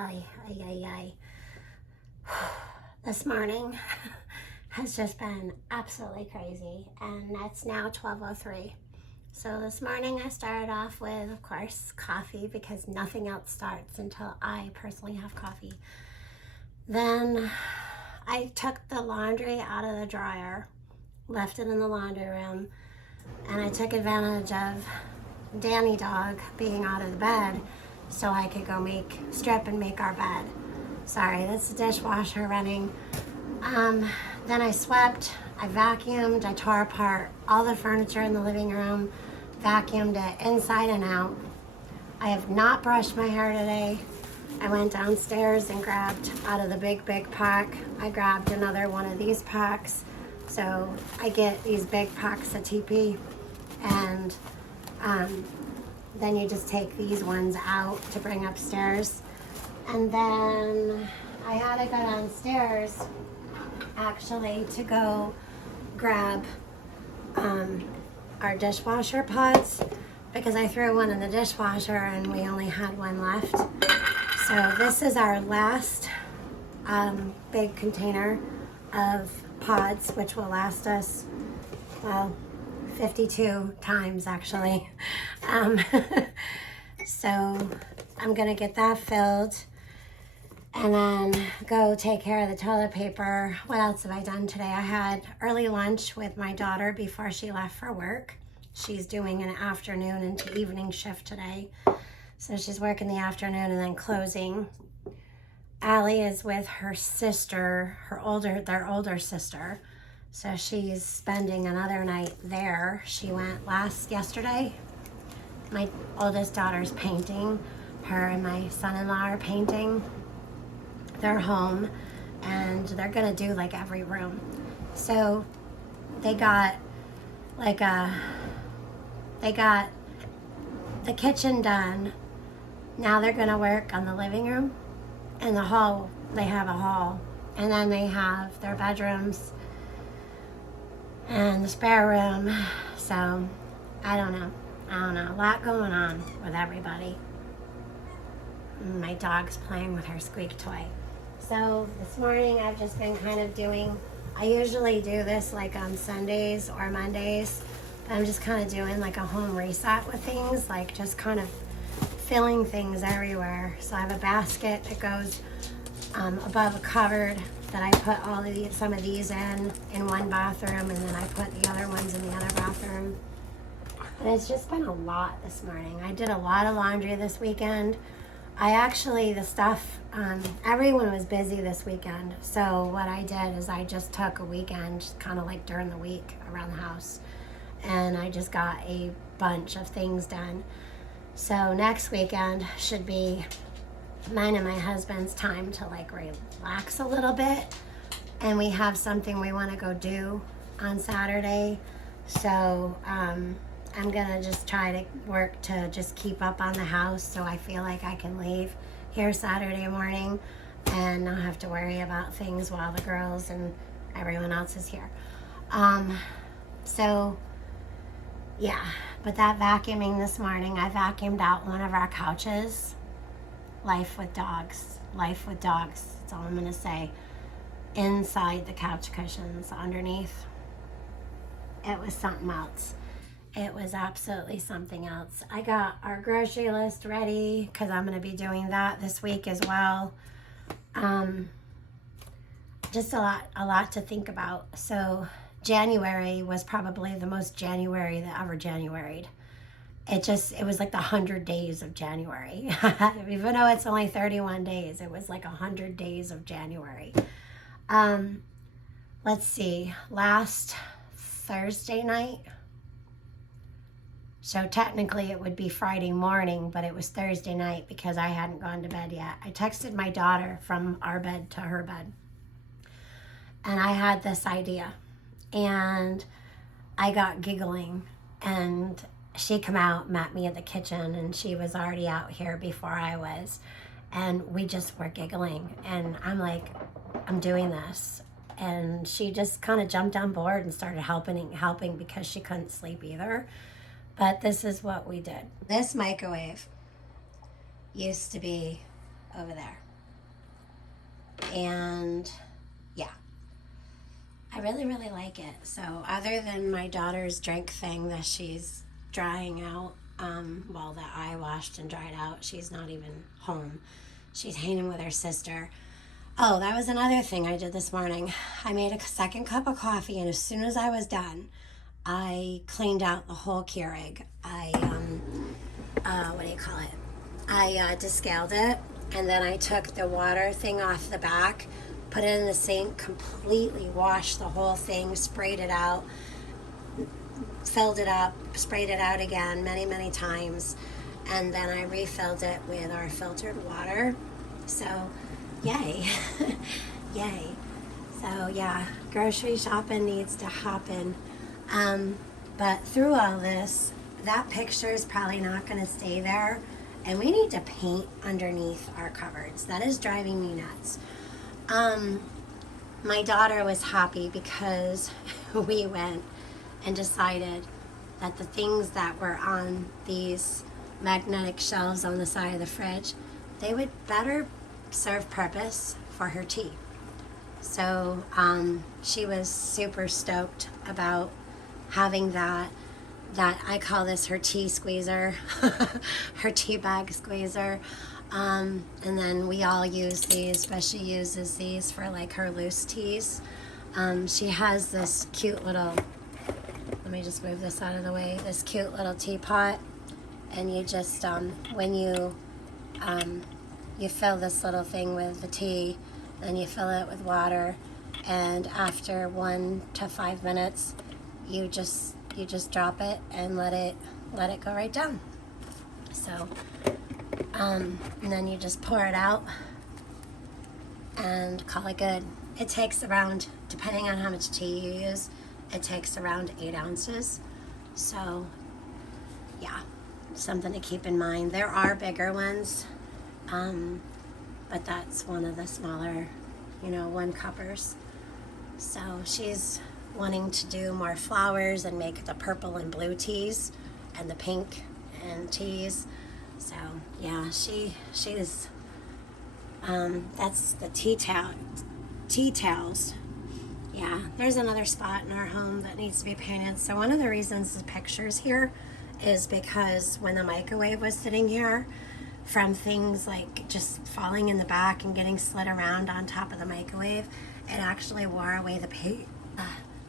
Ay, ay, ay, ay. This morning has just been absolutely crazy, and it's now 12:03. So this morning I started off with, of course, coffee because nothing else starts until I personally have coffee. Then I took the laundry out of the dryer, left it in the laundry room, and I took advantage of Danny dog being out of the bed so I could go strip and make our bed. Sorry, that's the dishwasher running. Then I swept, I vacuumed, I tore apart all the furniture in the living room, vacuumed it inside and out. I have not brushed my hair today. I went downstairs and grabbed out of the big pack. I grabbed another one of these packs. So I get these big packs of TP, and then you just take these ones out to bring upstairs. And then I had to go downstairs actually to go grab our dishwasher pods because I threw one in the dishwasher and we only had one left. So this is our last big container of pods, which will last us, well, 52 times actually. So I'm gonna get that filled and then go take care of the toilet paper. What else have I done today? I had early lunch with my daughter before she left for work. She's doing an afternoon into evening shift today. So she's working the afternoon and then closing. Allie is with her sister, their older sister. So she's spending another night there. She went yesterday. My oldest daughter's painting. Her and my son-in-law are painting their home, and they're gonna do like every room. So they got the kitchen done. Now they're gonna work on the living room and the hall. They have a hall, and then they have their bedrooms and the spare room. So I don't know, a lot going on with everybody. My dog's playing with her squeak toy. So this morning I've just been kind of I usually do this like on Sundays or Mondays, but I'm just kind of doing like a home reset with things, like just kind of filling things everywhere. So I have a basket that goes above a cupboard that I put some of these in one bathroom, and then I put the other ones in the other bathroom. And it's just been a lot this morning. I did a lot of laundry this weekend. Everyone was busy this weekend. So what I did is I just took a weekend, kind of like during the week around the house, and I just got a bunch of things done. So next weekend should be mine and my husband's time to like relax a little bit. And we have something we want to go do on Saturday. So I'm gonna just try to work to just keep up on the house so I feel like I can leave here Saturday morning and not have to worry about things while the girls and everyone else is here. So yeah, but that vacuuming this morning, I vacuumed out one of our couches. Life with dogs, that's all I'm gonna say. Inside the couch cushions, underneath, it was something else. It was absolutely something else. I got our grocery list ready because I'm going to be doing that this week as well. Just a lot to think about. So January was probably the most January that ever Januaried. It was like the 100 days of January. Even though it's only 31 days, it was like 100 days of January. Let's see, last Thursday night, so technically it would be Friday morning, but it was Thursday night because I hadn't gone to bed yet. I texted my daughter from our bed to her bed, and I had this idea, and I got giggling, and she come out, met me at the kitchen, and she was already out here before I was, and we just were giggling, and I'm like, I'm doing this. And she just kind of jumped on board and started helping because she couldn't sleep either. But this is what we did. This microwave used to be over there. And yeah, I really, really like it. So other than my daughter's drink thing that she's drying out, well, that I washed and dried out, she's not even home. She's hanging with her sister. Oh, that was another thing I did this morning. I made a second cup of coffee, and as soon as I was done, I cleaned out the whole Keurig. I, what do you call it? I descaled it, and then I took the water thing off the back, put it in the sink, completely washed the whole thing, sprayed it out, filled it up, sprayed it out again many, many times, and then I refilled it with our filtered water. So, yay. Yay. So, yeah, grocery shopping needs to happen. But through all this, that picture is probably not going to stay there, and we need to paint underneath our cupboards. That is driving me nuts. My daughter was happy because we went and decided that the things that were on these magnetic shelves on the side of the fridge, they would better serve purpose for her tea. So she was super stoked about having that I call this her tea squeezer, her tea bag squeezer. And then we all use these, but she uses these for like her loose teas. She has this cute little, let me just move this out of the way, this cute little teapot, and you just, when you fill this little thing with the tea, then you fill it with water, and after 1 to 5 minutes, you just drop it and let it go right down. So, and then you just pour it out and call it good. It takes around, depending on how much tea you use, it takes around 8 ounces. So, yeah, something to keep in mind. There are bigger ones, but that's one of the smaller, 1-cuppers. So she's wanting to do more flowers and make the purple and blue teas and the pink and teas. So yeah, she's that's the tea towels. Yeah, there's another spot in our home that needs to be painted. So one of the reasons the picture's here is because when the microwave was sitting here, from things like just falling in the back and getting slid around on top of the microwave, it actually wore away the paint.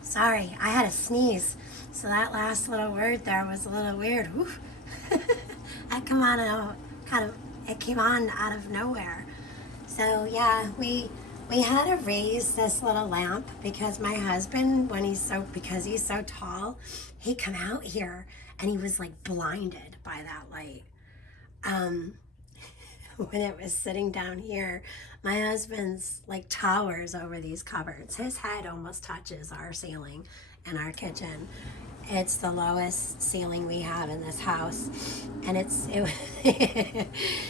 Sorry, I had a sneeze, so that last little word there was a little weird. That came on it came on out of nowhere. So yeah, we had to raise this little lamp because my husband, because he's so tall, he come out here and he was like blinded by that light. When it was sitting down here, my husband's like towers over these cupboards. His head almost touches our ceiling in our kitchen. It's the lowest ceiling we have in this house, and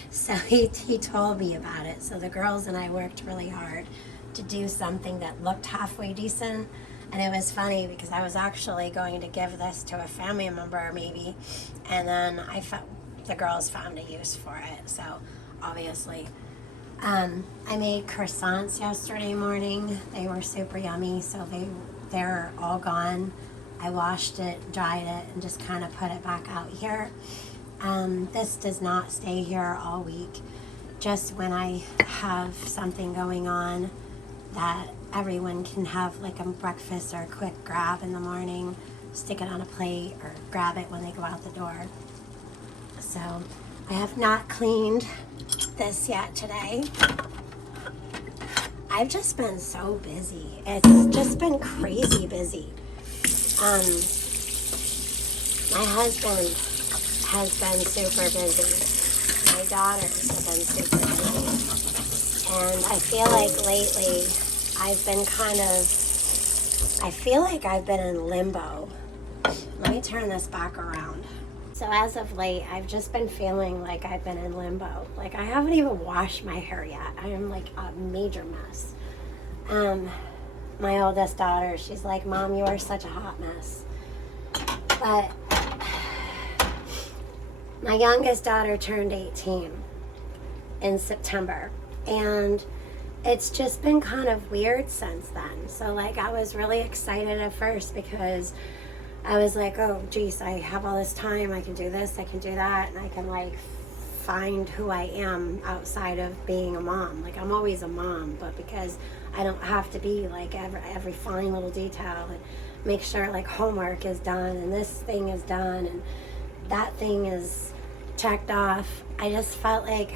so he told me about it. So the girls and I worked really hard to do something that looked halfway decent, and it was funny because I was actually going to give this to a family member maybe, and then the girls found a use for it. So obviously, I made croissants yesterday morning. They were super yummy, so they're all gone. I washed it, dried it, and just kind of put it back out here. This does not stay here all week. Just when I have something going on that everyone can have, like a breakfast or a quick grab in the morning, stick it on a plate or grab it when they go out the door. So I have not cleaned this yet today. I've just been so busy. It's just been crazy busy. My husband has been super busy. My daughters have been super busy. And I feel like lately I've been in limbo. Let me turn this back around. So as of late, I've just been feeling like I've been in limbo. Like I haven't even washed my hair yet. I am like a major mess. My oldest daughter, she's like, Mom, you are such a hot mess. But my youngest daughter turned 18 in September. And it's just been kind of weird since then. So like I was really excited at first because I was like, oh geez, I have all this time, I can do this, I can do that, and I can like find who I am outside of being a mom. Like I'm always a mom, but because I don't have to be like every fine little detail and make sure like homework is done and this thing is done and that thing is checked off, I just felt like,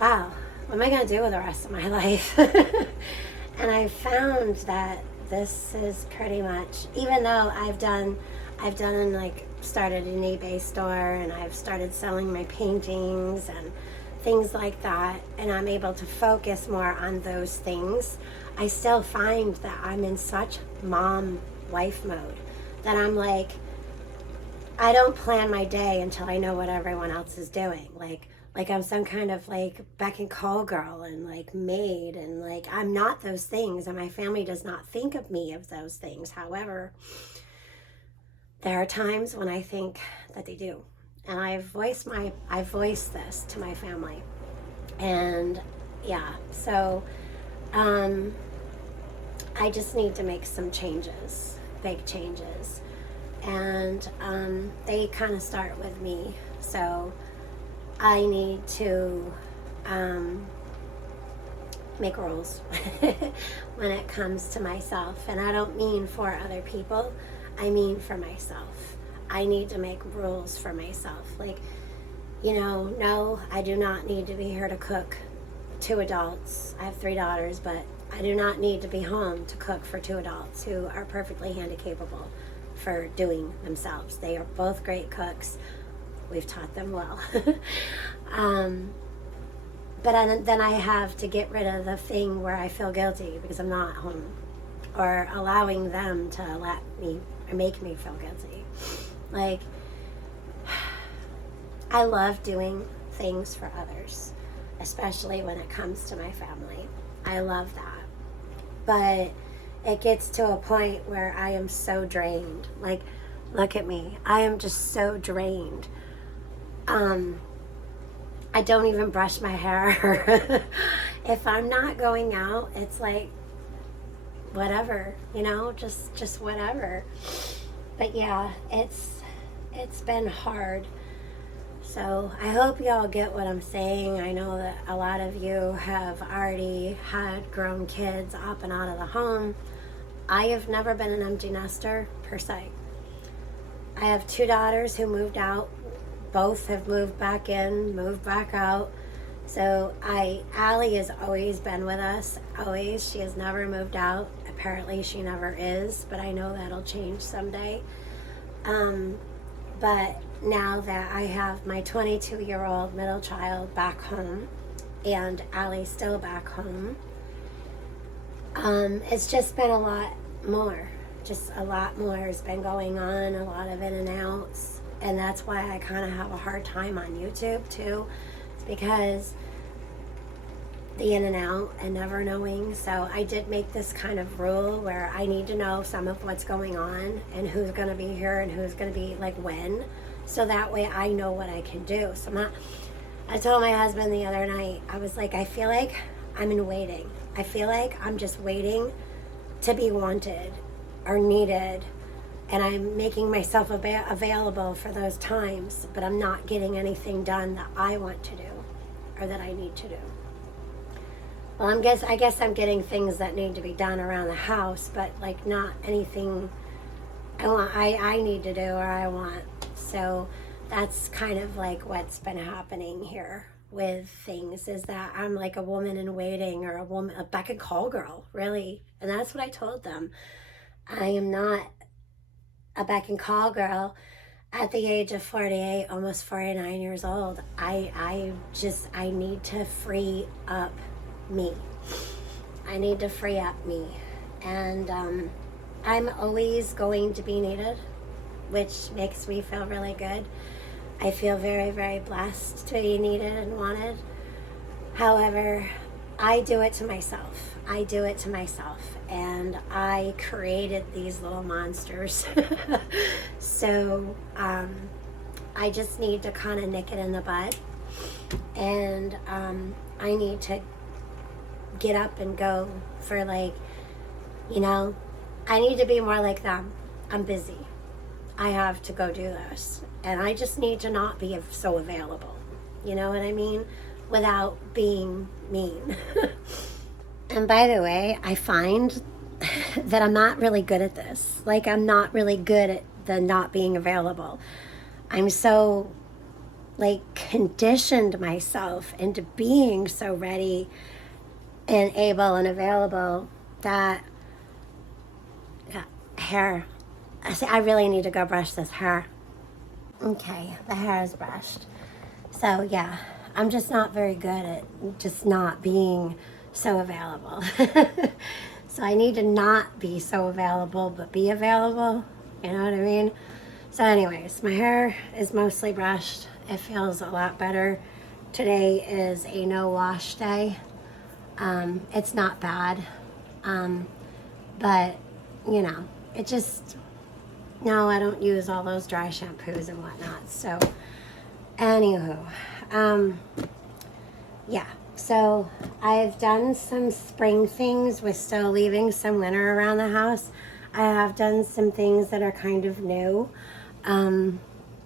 wow, what am I going to do with the rest of my life? And I found that this is pretty much, even though I've done like started an eBay store and I've started selling my paintings and things like that, and I'm able to focus more on those things, I still find that I'm in such mom wife mode that I'm like, I don't plan my day until I know what everyone else is doing. Like I'm some kind of like beck and call girl and like maid, and like I'm not those things, and my family does not think of me of those things. However, there are times when I think that they do, and I voiced this to my family, and yeah, so I just need to make some changes, big changes, and they kind of start with me. So I need to make rules when it comes to myself. And I don't mean for other people, I mean for myself. I need to make rules for myself. Like, no, I do not need to be here to cook 2 adults. I have 3 daughters, but I do not need to be home to cook for 2 adults who are perfectly handicapable for doing themselves. They are both great cooks. We've taught them well. But then I have to get rid of the thing where I feel guilty because I'm not home, or allowing them to let me or make me feel guilty. Like, I love doing things for others, especially when it comes to my family. I love that. But it gets to a point where I am so drained. Like, look at me. I am just so drained. I don't even brush my hair. If I'm not going out, it's like, whatever, just whatever. But yeah, it's been hard. So I hope y'all get what I'm saying. I know that a lot of you have already had grown kids up and out of the home. I have never been an empty nester per se. I have 2 daughters who moved out. Both have moved back in, moved back out. So Allie has always been with us, always. She has never moved out. Apparently she never is, but I know that'll change someday. But now that I have my 22-year-old middle child back home and Allie still back home, it's just been a lot more. Just a lot more has been going on, a lot of in and outs. And that's why I kind of have a hard time on YouTube too. It's because the in and out and never knowing. So I did make this kind of rule where I need to know some of what's going on and who's going to be here and who's going to be like when. So that way I know what I can do. So I told my husband the other night, I was like, I feel like I'm in waiting. I feel like I'm just waiting to be wanted or needed. And I'm making myself available for those times, but I'm not getting anything done that I want to do or that I need to do. Well, I guess I'm getting things that need to be done around the house, but like not anything I need to do or I want. So that's kind of like what's been happening here with things, is that I'm like a woman in waiting, or a beck and call girl, really. And that's what I told them. I am not a beck and call girl at the age of 48, almost 49 years old. I need to free up me. I need to free up me. And I'm always going to be needed, which makes me feel really good. I feel very, very blessed to be needed and wanted. However, I do it to myself. And I created these little monsters. So I just need to kind of nip it in the bud. And I need to get up and go for like, you know, I need to be more like them. I'm busy. I have to go do this. And I just need to not be so available. You know what I mean? Without being mean. And by the way, I find that I'm not really good at this. Like, I'm not really good at the not being available. I'm so, like, conditioned myself into being so ready and able and available that hair. I really need to go brush this hair. Okay, the hair is brushed. So yeah, I'm just not very good at just not being so available. So I need to not be so available, but be available. You know what I mean? So anyways, my hair is mostly brushed. It feels a lot better. Today is a no wash day. It's not bad. But you know, it just, no, I don't use all those dry shampoos and whatnot. So anywho, yeah, so I've done some spring things with still leaving some winter around the house. I have done some things that are kind of new.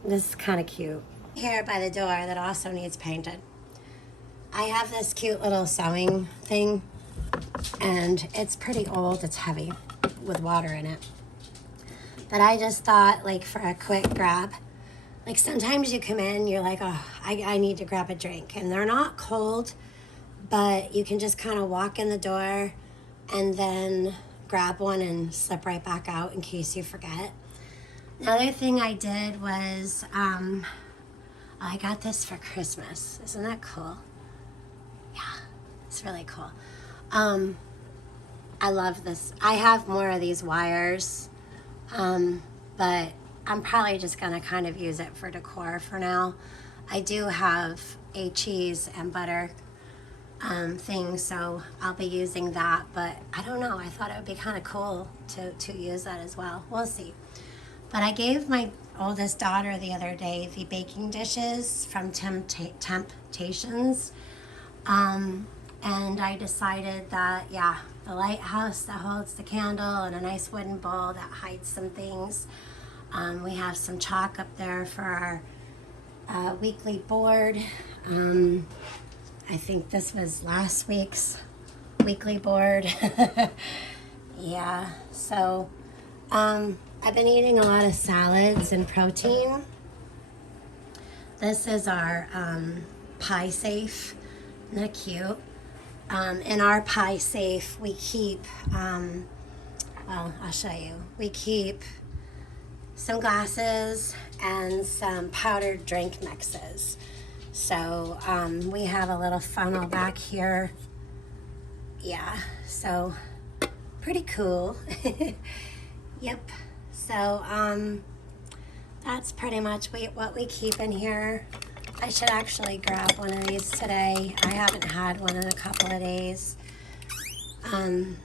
This is kind of cute. Here by the door that also needs painted. I have this cute little sewing thing, and it's pretty old. It's heavy with water in it. But I just thought, like, for a quick grab, like sometimes you come in, you're like, oh, I need to grab a drink. And they're not cold, but you can just kind of walk in the door and then grab one and slip right back out in case you forget. Another thing I did was, I got this for Christmas. Isn't that cool? Yeah, it's really cool. I love this. I have more of these wires, but I'm probably just gonna kind of use it for decor for now. I do have a cheese and butter thing, so I'll be using that, but I don't know. I thought it would be kind of cool to use that as well. We'll see. But I gave my oldest daughter the other day the baking dishes from Temptations. And I decided that, yeah, the lighthouse that holds the candle and a nice wooden bowl that hides some things. We have some chalk up there for our weekly board. I think this was last week's weekly board. Yeah, so I've been eating a lot of salads and protein. This is our pie safe. Isn't that cute? In our pie safe, we keep, well, I'll show you. We keep some glasses and some powdered drink mixes. So we have a little funnel back here. Yeah, so pretty cool. Yep. So that's pretty much what we keep in here. I should actually grab one of these today. I haven't had one in a couple of days. And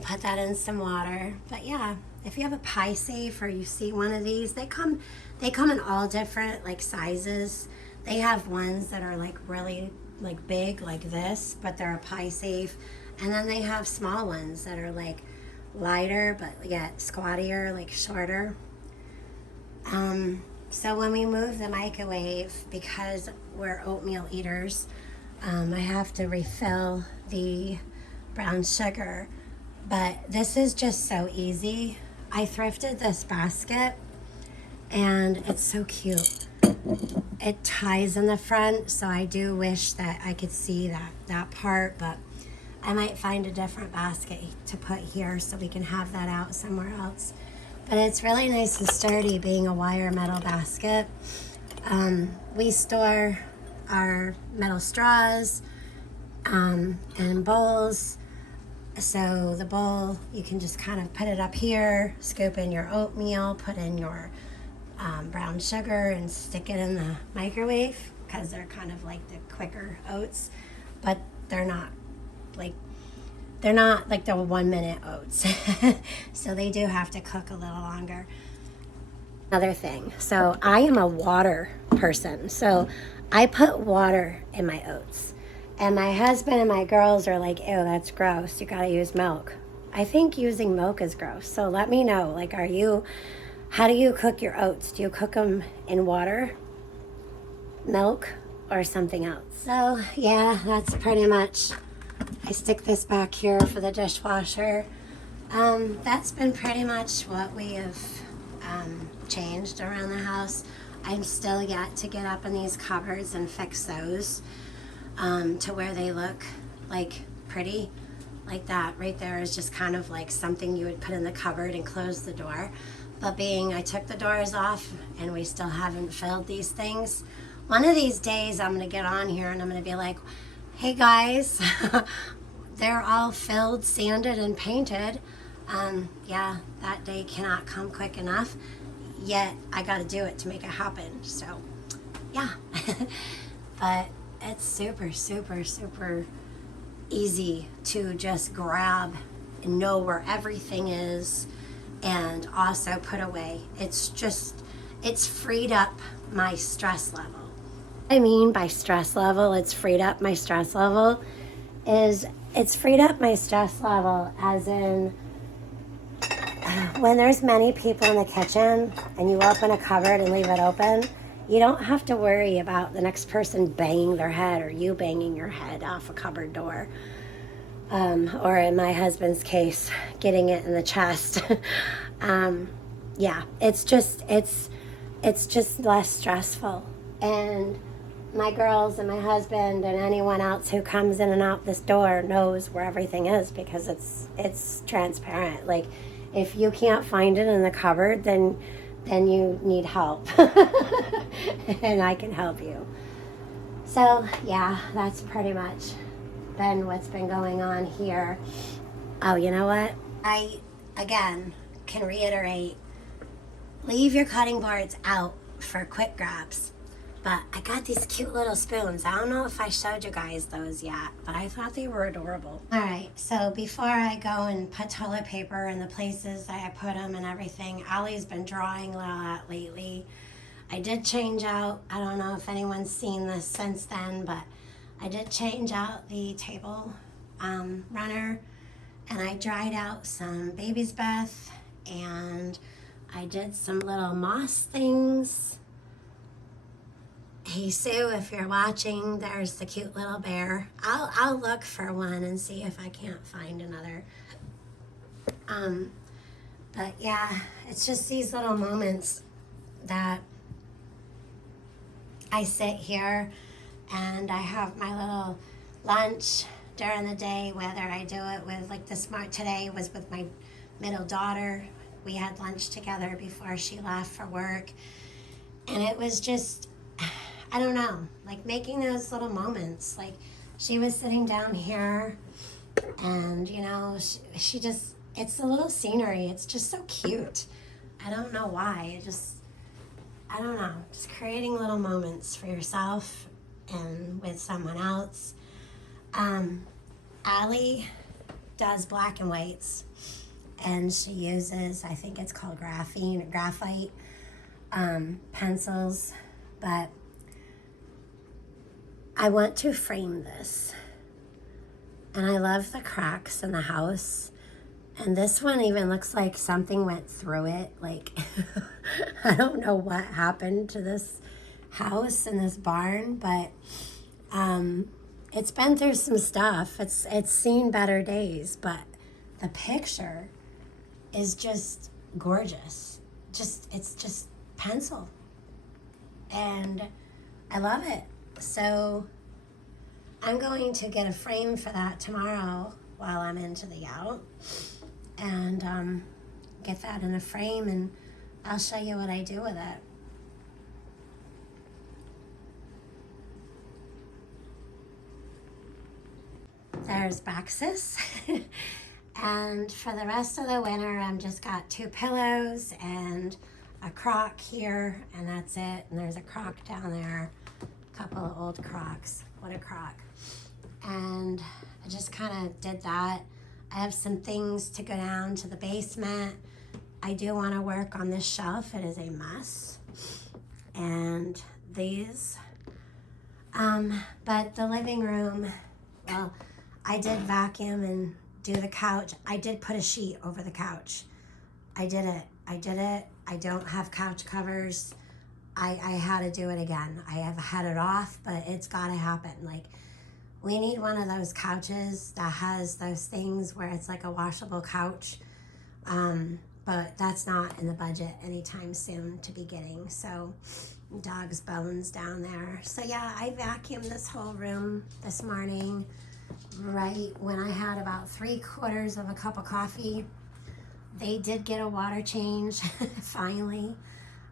put that in some water. But yeah, if you have a pie safe or you see one of these, they come in all different like sizes. They have ones that are like really like big like this, but they're a pie safe. And then they have small ones that are like lighter but yet squattier, like shorter. So when we move the microwave, because we're oatmeal eaters, I have to refill the brown sugar. But this is just so easy. I thrifted this basket and it's so cute. It ties in the front, so I do wish that I could see that part, but I might find a different basket to put here so we can have that out somewhere else. But it's really nice and sturdy being a wire metal basket. We store our metal straws and bowls. So the bowl, you can just kind of put it up here, scoop in your oatmeal, put in your brown sugar and stick it in the microwave because they're kind of like the quicker oats, but they're not like the 1 minute oats. So they do have to cook a little longer. Another thing, so I am a water person, so I put water in my oats. And my husband and my girls are like, ew, that's gross. You gotta use milk. I think using milk is gross. So let me know, like, how do you cook your oats? Do you cook them in water, milk, or something else? So yeah, that's pretty much, I stick this back here for the dishwasher. That's been pretty much what we have changed around the house. I'm still yet to get up in these cupboards and fix those to where they look like pretty. Like that right there is just kind of like something you would put in the cupboard and close the door. But being I took the doors off and we still haven't filled these things, one of these days I'm going to get on here and I'm going to be like, hey guys, they're all filled, sanded, and painted. Yeah, that day cannot come quick enough, yet I got to do it to make it happen. So yeah, but it's super, super, super easy to just grab and know where everything is and also put away. It's freed up my stress level. What I mean by stress level, it's freed up my stress level as in when there's many people in the kitchen and you open a cupboard and leave it open, you don't have to worry about the next person banging their head or you banging your head off a cupboard door. Or in my husband's case, getting it in the chest. Yeah, it's just less stressful. And my girls and my husband and anyone else who comes in and out this door knows where everything is because it's transparent. Like, if you can't find it in the cupboard, then you need help. And I can help you. So yeah, that's pretty much been what's been going on here. Oh, you know what? I, again, can reiterate, leave your cutting boards out for quick grabs. But I got these cute little spoons. I don't know if I showed you guys those yet, but I thought they were adorable. All right, so before I go and put toilet paper in the places that I put them and everything, Ollie's been drawing a lot lately. I did change out, I don't know if anyone's seen this since then, but I did change out the table runner, and I dried out some baby's breath, and I did some little moss things. Hey Sue, if you're watching, there's the cute little bear. I'll look for one and see if I can't find another. But yeah, it's just these little moments that I sit here and I have my little lunch during the day, whether I do it with, like today was with my middle daughter. We had lunch together before she left for work. And it was just, I don't know, like making those little moments. Like, she was sitting down here and, you know, she just, it's a little scenery. It's just so cute. I don't know why. I don't know, just creating little moments for yourself and with someone else. Allie does black and whites, and she uses, I think it's called graphite pencils, but I want to frame this, and I love the cracks in the house, and this one even looks like something went through it. Like, I don't know what happened to this house and this barn, but it's been through some stuff. It's seen better days, but the picture is just gorgeous. It's just pencil, and I love it. So I'm going to get a frame for that tomorrow while I'm into the out, and get that in a frame, and I'll show you what I do with it. There's Baxis. And for the rest of the winter, I'm just got 2 pillows and a crock here, and that's it. And there's a crock down there, a couple of old crocks. What a crock. And I just kind of did that. I have some things to go down to the basement. I do want to work on this shelf. It is a mess. And these, But the living room, well, I did vacuum and do the couch. I did put a sheet over the couch. I did it. I don't have couch covers. I had to do it again. I have had it off, but it's got to happen. Like, we need one of those couches that has those things where it's like a washable couch. But that's not in the budget anytime soon to be getting. So, dog's bones down there. So yeah, I vacuumed this whole room this morning right when I had about 3/4 of a cup of coffee. They did get a water change finally,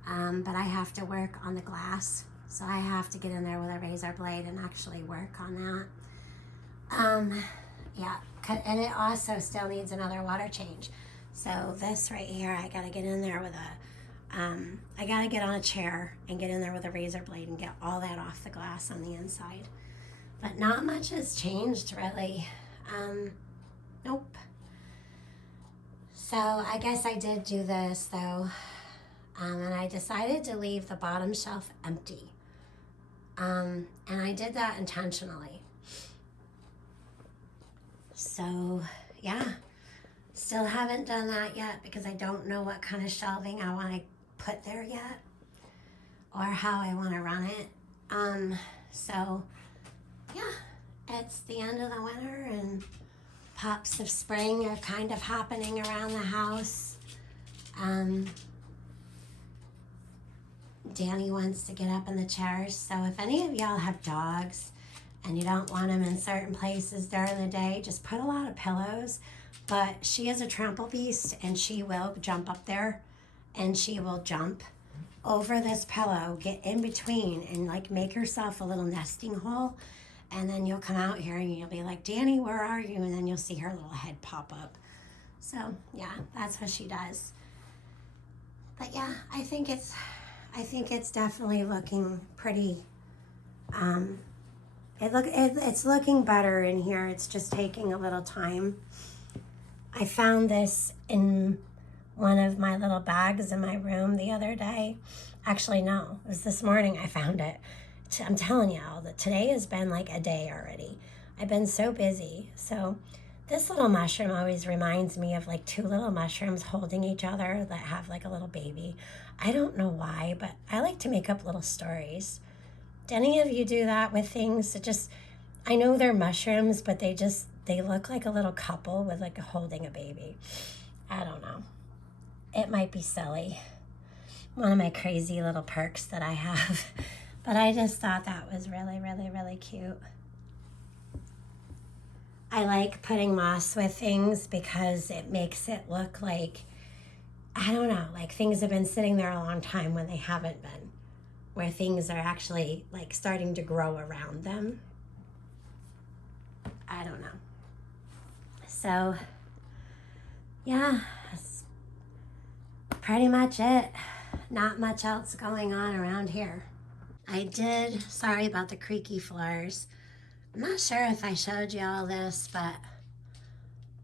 but I have to work on the glass, so I have to get in there with a razor blade and actually work on that. Yeah, and it also still needs another water change. So this right here, I gotta get in there with I gotta get on a chair and get in there with a razor blade and get all that off the glass on the inside. But not much has changed really. Nope. So I guess I did do this though. And I decided to leave the bottom shelf empty. And I did that intentionally. So yeah, still haven't done that yet because I don't know what kind of shelving I want to put there yet or how I want to run it. So yeah, it's the end of the winter and pops of spring are kind of happening around the house. Danny wants to get up in the chairs, so if any of y'all have dogs and you don't want them in certain places during the day, just put a lot of pillows. But she is a trample beast and she will jump up there and she will jump over this pillow, get in between and like make herself a little nesting hole. And then you'll come out here and you'll be like, Danny, where are you? And then you'll see her little head pop up. So yeah, that's what she does. But yeah, I think it's definitely looking pretty, it's looking better in here. It's just taking a little time. I found this in one of my little bags in my room the other day. Actually, no, it was this morning I found it. I'm telling y'all that today has been like a day already. I've been so busy. So this little mushroom always reminds me of like two little mushrooms holding each other that have like a little baby. I don't know why, but I like to make up little stories. Do any of you do that with things that just, I know they're mushrooms, but they look like a little couple with like holding a baby. I don't know. It might be silly. One of my crazy little perks that I have. But I just thought that was really, really, really cute. I like putting moss with things because it makes it look like, I don't know, like things have been sitting there a long time when they haven't been. Where things are actually like starting to grow around them. I don't know. So, yeah, that's pretty much it. Not much else going on around here. Sorry about the creaky floors. I'm not sure if I showed you all this, but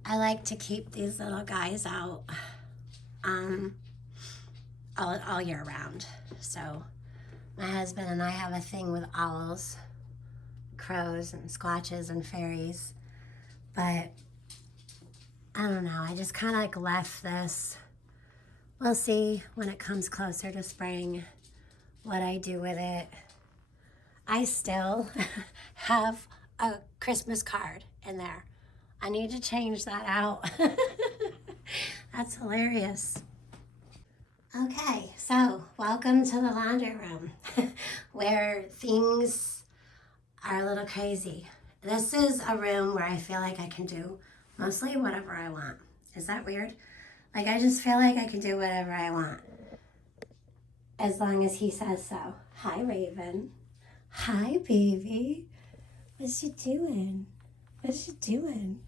I like to keep these little guys out all year round. So my husband and I have a thing with owls, crows, and squatches and fairies. But I don't know, I just kind of like left this. We'll see when it comes closer to spring what I do with it. I still have a Christmas card in there. I need to change that out. That's hilarious. Okay, so welcome to the laundry room where things are a little crazy. This is a room where I feel like I can do mostly whatever I want. Is that weird? Like, I just feel like I can do whatever I want as long as he says so. Hi, Raven. Hi, baby. What's she doing? What's she doing?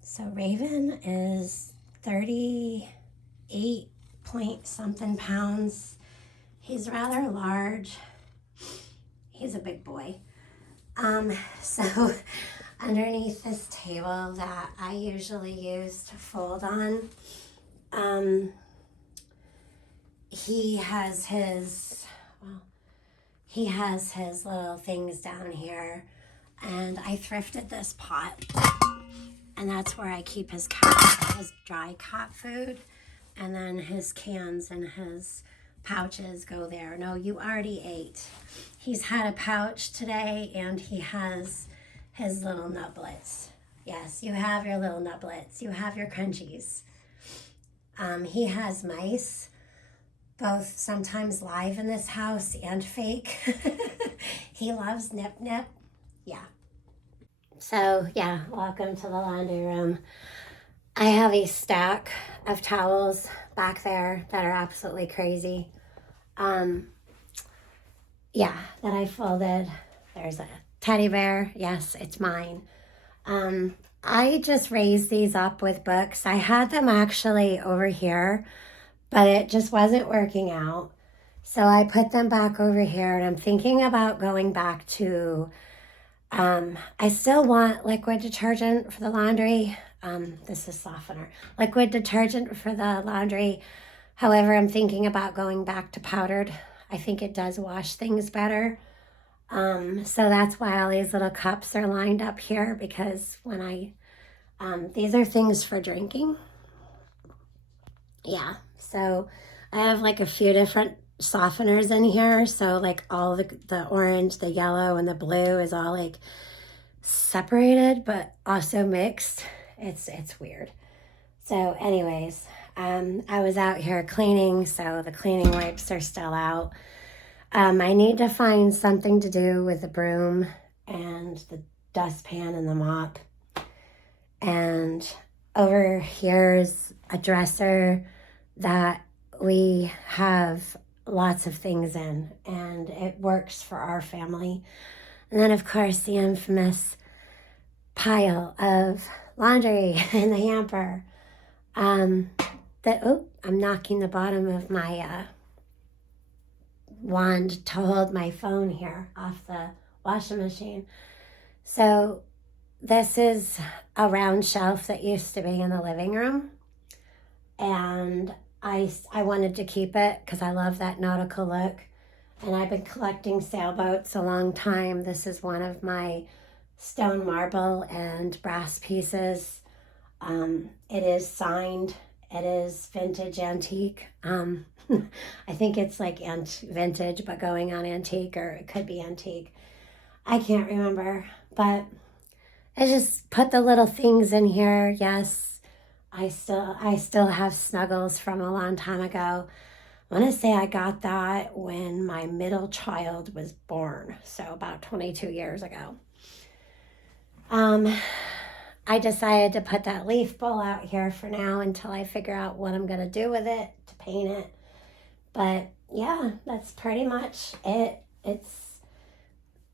So Raven is 38 point something pounds. He's rather large. He's a big boy. So underneath this table that I usually use to fold on, he he has his little things down here, and I thrifted this pot, and that's where I keep his dry cat food, and then his cans and his pouches go there. No, you already ate. He's had a pouch today, and he has his little nublets. Yes, you have your little nublets. You have your crunchies. He has mice, both sometimes live in this house and fake. He loves Nip Nip. Yeah. So, yeah, welcome to the laundry room. I have a stack of towels back there that are absolutely crazy. Yeah, that I folded. There's a teddy bear. Yes, it's mine. I just raised these up with books. I had them actually over here, but it just wasn't working out. So I put them back over here, and I'm thinking about going back to, I still want liquid detergent for the laundry. This is softener. Liquid detergent for the laundry. However, I'm thinking about going back to powdered. I think it does wash things better. So that's why all these little cups are lined up here, because when these are things for drinking. Yeah, so I have like a few different softeners in here. So like all the orange, the yellow, and the blue is all like separated, but also mixed. It's weird. So anyways, I was out here cleaning, so the cleaning wipes are still out. I need to find something to do with the broom and the dustpan and the mop. And over here's a dresser that we have lots of things in, and it works for our family. And then, of course, the infamous pile of laundry in the hamper. I'm knocking the bottom of my wand to hold my phone here off the washing machine. So this is a round shelf that used to be in the living room, and I wanted to keep it because I love that nautical look, and I've been collecting sailboats a long time. This is one of my stone, marble, and brass pieces. It is signed. It is vintage antique. I think it's like vintage, but going on antique, or it could be antique. I can't remember, but I just put the little things in here. Yes, I still have Snuggles from a long time ago. I want to say I got that when my middle child was born, so about 22 years ago. I decided to put that leaf bowl out here for now until I figure out what I'm going to do with it to paint it. But yeah, that's pretty much it.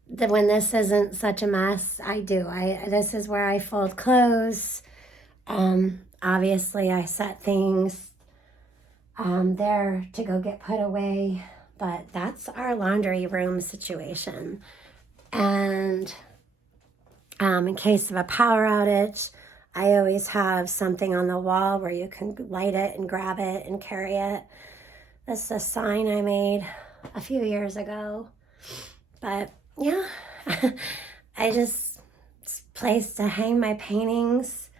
When this isn't such a mess, this is where I fold clothes. Obviously I set things there to go get put away, but that's our laundry room situation. And in case of a power outage, I always have something on the wall where you can light it and grab it and carry it. This is a sign I made a few years ago. But yeah, it's a place to hang my paintings.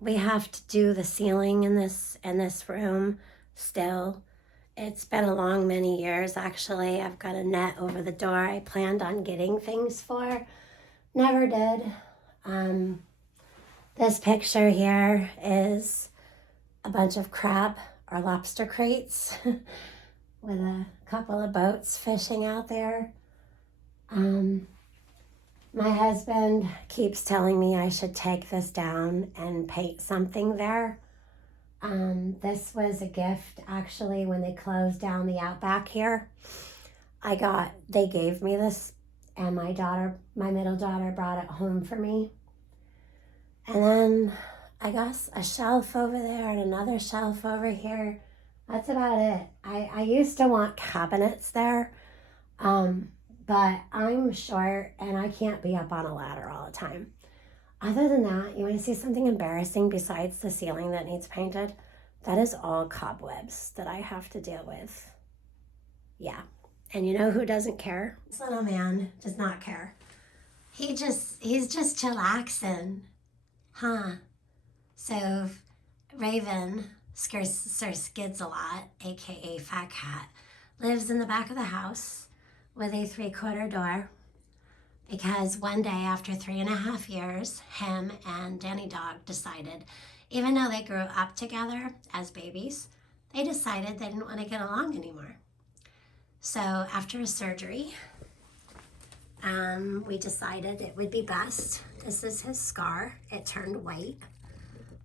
We have to do the ceiling in this room still. It's been a long many years, actually. I've got a net over the door I planned on getting things for. Never did. This picture here is a bunch of crab or lobster crates with a couple of boats fishing out there. My husband keeps telling me I should take this down and paint something there. This was a gift, actually, when they closed down the Outback here. They gave me this, and my middle daughter brought it home for me. And then I guess a shelf over there and another shelf over here. That's about it. I used to want cabinets there, but I'm short and I can't be up on a ladder all the time. Other than that, you want to see something embarrassing besides the ceiling that needs painted? That is all cobwebs that I have to deal with. Yeah. And you know who doesn't care? This little man does not care. He's just chillaxing, huh? So Raven, Sir Skids-a-Lot, aka Fat Cat, lives in the back of the house with a 3/4 door because one day after 3.5 years, him and Danny Dog decided, even though they grew up together as babies, they decided they didn't want to get along anymore. So after a surgery, we decided it would be best. This is his scar. It turned white.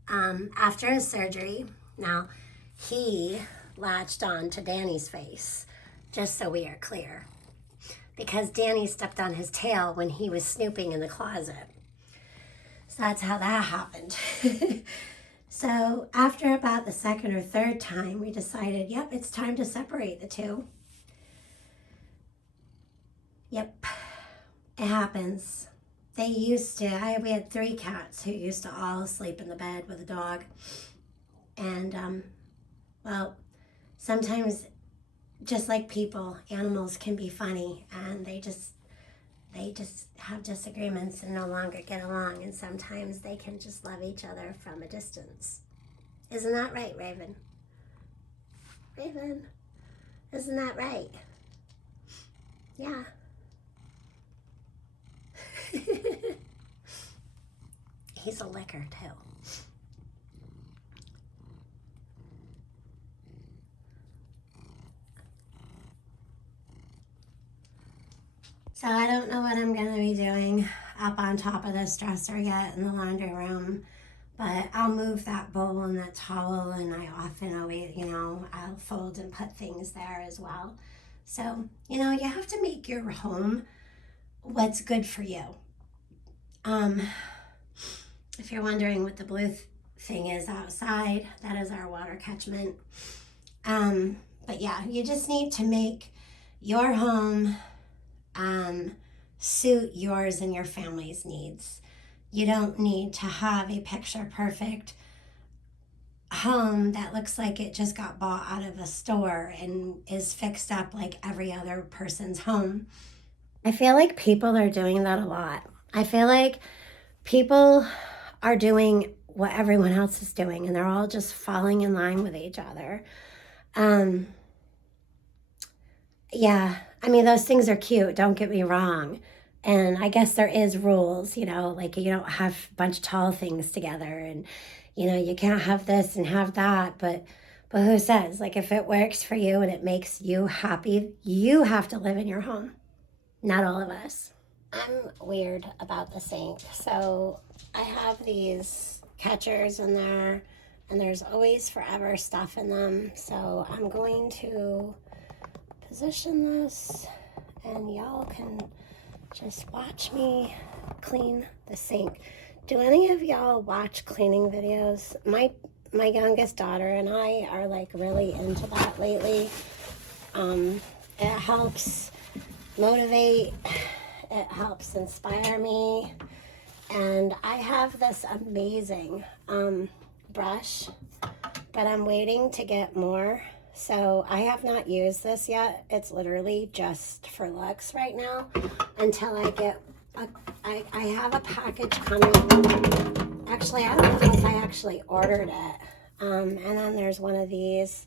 After his surgery, now he latched on to Danny's face, just so we are clear, because Danny stepped on his tail when he was snooping in the closet. So that's how that happened. So after about the second or third time, we decided, yep, it's time to separate the two. Yep, it happens. They used to, we had 3 cats who used to all sleep in the bed with a dog. And, well, sometimes, just like people, animals can be funny, and they just have disagreements and no longer get along, and sometimes they can just love each other from a distance. Isn't that right, Raven? Raven, isn't that right? Yeah. He's a licker too. So I don't know what I'm going to be doing up on top of this dresser yet in the laundry room, but I'll move that bowl and that towel, and I often always, I'll fold and put things there as well. So, you have to make your home what's good for you. If you're wondering what the blue thing is outside, that is our water catchment. But yeah, you just need to make your home suit yours and your family's needs. You don't need to have a picture perfect home that looks like it just got bought out of a store and is fixed up like every other person's home. I feel like people are doing that a lot. I feel like people are doing what everyone else is doing, and they're all just falling in line with each other. Yeah, I mean, those things are cute, don't get me wrong. And I guess there is rules, like you don't have a bunch of tall things together, and, you can't have this and have that, but who says? Like, if it works for you and it makes you happy, you have to live in your home, not all of us. I'm weird about the sink, so I have these catchers in there, and there's always forever stuff in them, so I'm going to position this, and y'all can just watch me clean the sink. Do any of y'all watch cleaning videos? My youngest daughter and I are like really into that lately. It helps motivate, it helps inspire me, and I have this amazing brush, but I'm waiting to get more. So I have not used this yet. It's literally just for looks right now until I get, I have a package coming. Actually, I don't know if I actually ordered it. And then there's one of these.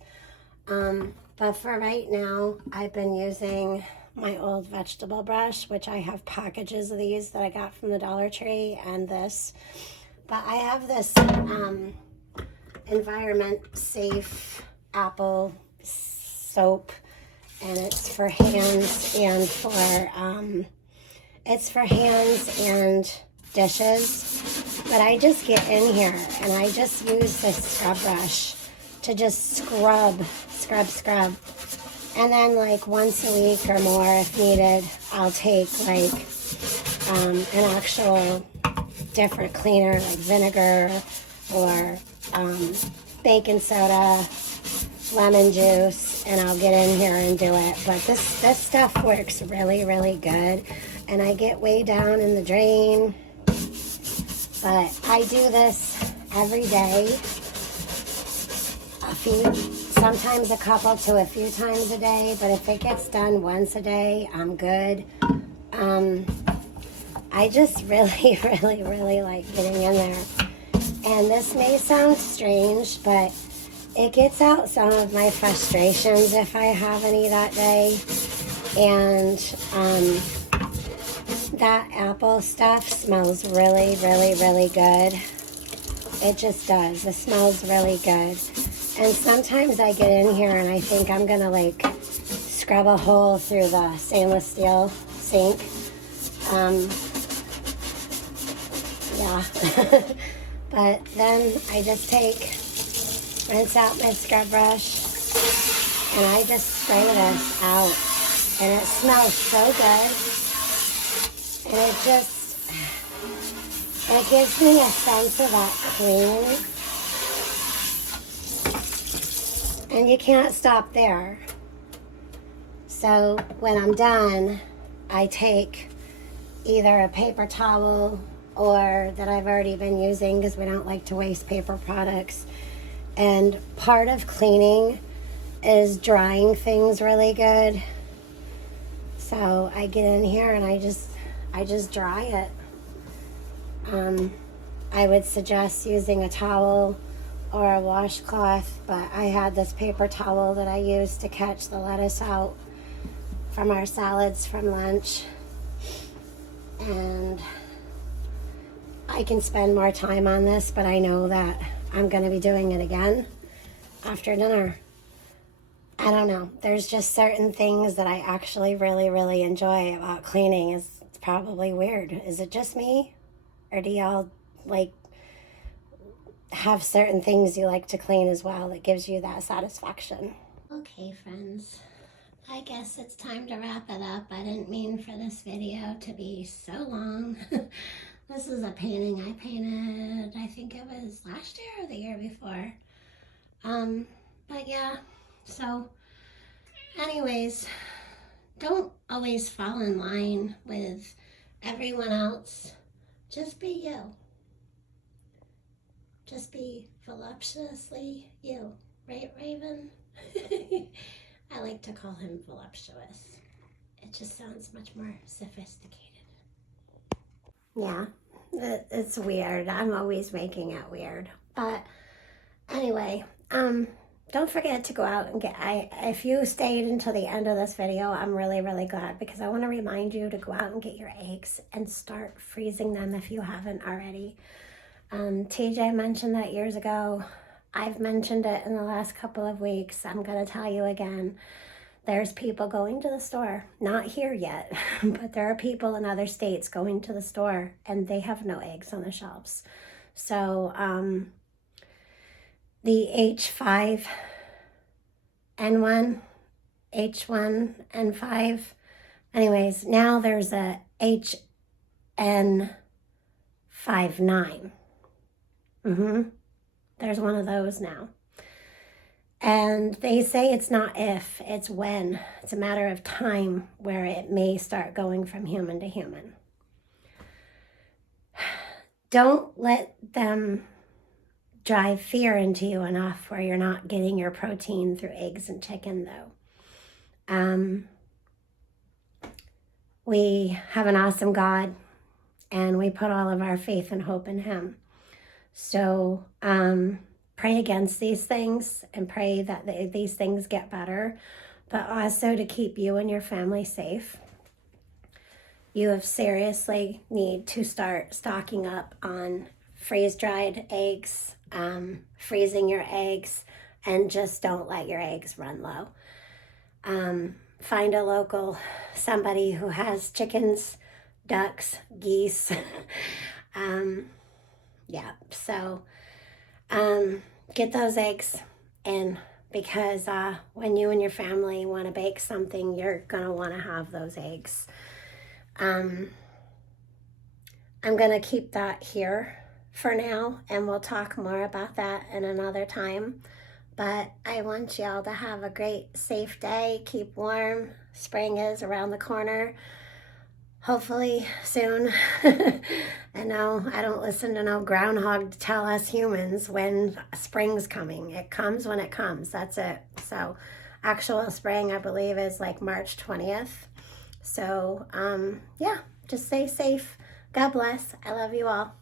But for right now, I've been using my old vegetable brush, which I have packages of these that I got from the Dollar Tree, and this. But I have this environment safe apple soap, and it's for hands and dishes. But I just get in here and I just use this scrub brush to just scrub. And then like once a week or more if needed, I'll take like an actual different cleaner like vinegar or baking soda, lemon juice, and I'll get in here and do it. But this stuff works really, really good, and I get way down in the drain. But I do this every day, a few sometimes a couple to a few times a day, but if it gets done once a day, I'm good. I just really, really like getting in there. And this may sound strange, but it gets out some of my frustrations if I have any that day. And that apple stuff smells really, really good. It just does. It smells really good. And sometimes I get in here and I think I'm gonna like scrub a hole through the stainless steel sink. Yeah. But then I just rinse out my scrub brush, and I just spray this out. And it smells so good. And it gives me a sense of that clean. And you can't stop there. So when I'm done, I take either a paper towel or that I've already been using, because we don't like to waste paper products. And part of cleaning is drying things really good. So I get in here and I just dry it. I would suggest using a towel or a washcloth, but I had this paper towel that I used to catch the lettuce out from our salads from lunch. And I can spend more time on this, but I know that I'm going to be doing it again after dinner. I don't know. There's just certain things that I actually really enjoy about cleaning. It's probably weird. Is it just me? Or do y'all like have certain things you like to clean as well that gives you that satisfaction? Okay, friends. I guess it's time to wrap it up. I didn't mean for this video to be so long. This is a painting I painted, I think it was last year or the year before. But yeah, so anyways, don't always fall in line with everyone else. Just be you. Just be voluptuously you. Right, Raven? I like to call him voluptuous. It just sounds much more sophisticated. Yeah, it's weird. I'm always making it weird. But anyway, don't forget to go out and if you stayed until the end of this video, I'm really glad, because I want to remind you to go out and get your eggs and start freezing them if you haven't already. TJ mentioned that years ago. I've mentioned it in the last couple of weeks. I'm going to tell you again. There's people going to the store, not here yet, but there are people in other states going to the store and they have no eggs on the shelves. So the H5N1, H1N5, anyways, now there's a HN59. There's one of those now. And they say it's not if, it's when. It's a matter of time where it may start going from human to human. Don't let them drive fear into you enough where you're not getting your protein through eggs and chicken, though. We have an awesome God, and we put all of our faith and hope in Him. So, pray against these things and pray that these things get better, but also to keep you and your family safe. You have seriously need to start stocking up on freeze-dried eggs, freezing your eggs, and just don't let your eggs run low. Find a local, somebody who has chickens, ducks, geese. Yeah, so get those eggs in, because when you and your family want to bake something, you're going to want to have those eggs. I'm going to keep that here for now, and we'll talk more about that in another time. But I want y'all to have a great, safe day. Keep warm. Spring is around the corner. hopefully soon. And no, I don't listen to no groundhog to tell us humans when spring's coming. It comes when it comes. That's it. So actual spring, I believe, is like March 20th. So yeah, just stay safe. God bless. I love you all.